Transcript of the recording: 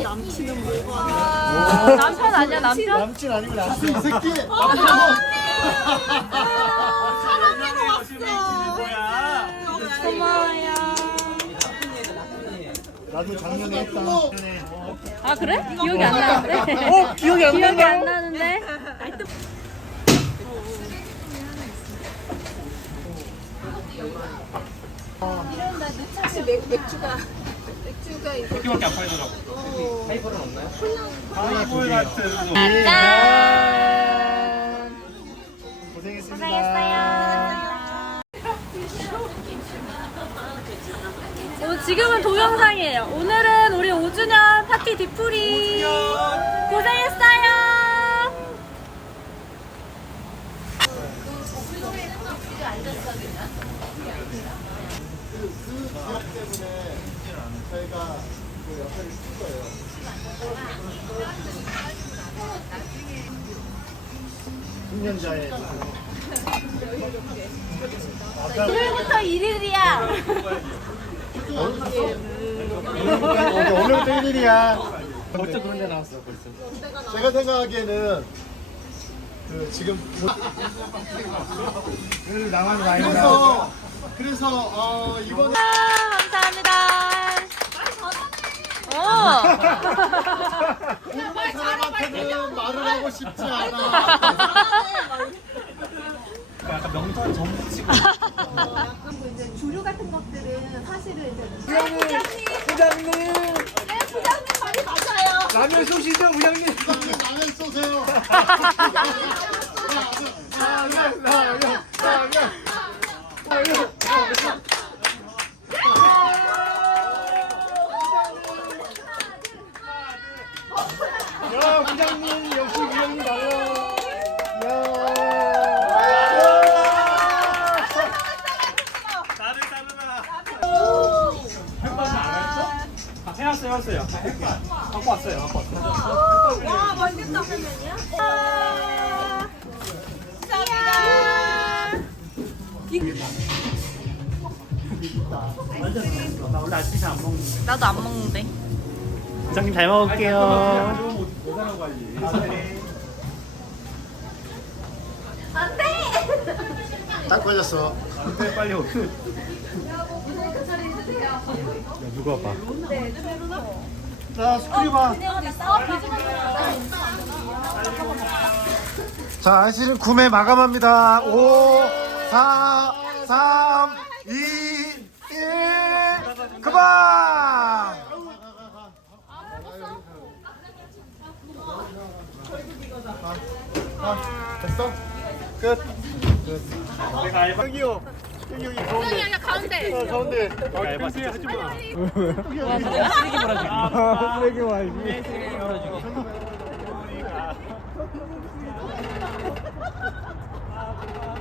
남친은 뭐가 남편 아니야 남편? 남친 아니고 남친 이 새끼 사랑해서 왔어. 고마워요. 나도 작년에 했다 아 그래? 기억이 안 나는데. 어? 기억이 안 기억이 안? 나는데. 맥, 맥주가 맥주가 이거 그렇게밖에 안 팔더라고. 하이볼은 없나요? 하이볼 같은. 짠. 고생했습니다 어, 지금은 동영상이에요. 오늘은 우리 5주년 파티 뒤풀이. 고생했어요. 기억 때문에 저희가 그 역할을 쓸 거예요. 10년자의 오늘부터 1일이야. 오늘부터 1일이야. 벌써 그런 데 나왔어 벌써. 제가 생각하기에는 그 지금 그래서 나만 많이 그래서 그래서 어 이번에 아. 오. 공부한 사람한테는 말을 하고 싶지 않아 약간 명절 전부 치고. 이제 주류 같은 것들은 사실은 이제 부장님 네 부장님 말이 맞아요. 라면 쏘시죠 부장님 부장님 라면 쏘세요 라면 라면 라면 야 부장님 역시 부장님 나를 안 했죠? 아, 해왔어요, 해왔어요. 할게. 갖고 왔어요, 갖고 왔어요. 와 맛있겠다 그러면요. 나 원래 아침에 안 먹는데. 나도 안 먹는데. 부장님 잘 먹을게요 못 하라고 하지. 딱 걸렸어 안돼, 빨리 오고. 누가 봐? 자, 스크류 봐. 자, 아이스크림 구매 마감합니다. 5, 4, 3, 2, 1, 그만! 아, 됐어? 끝. 끝. 내가 알바. 여기요. 여기 여기 가운데. 여기 가운데. 어, 가운데. 아, 아 알바 진짜 하지 마. 와, 쓰레기 몰아주기. 아, 쓰레기 몰아주기. 아, 쓰레기 몰아주기. 우리가. 아,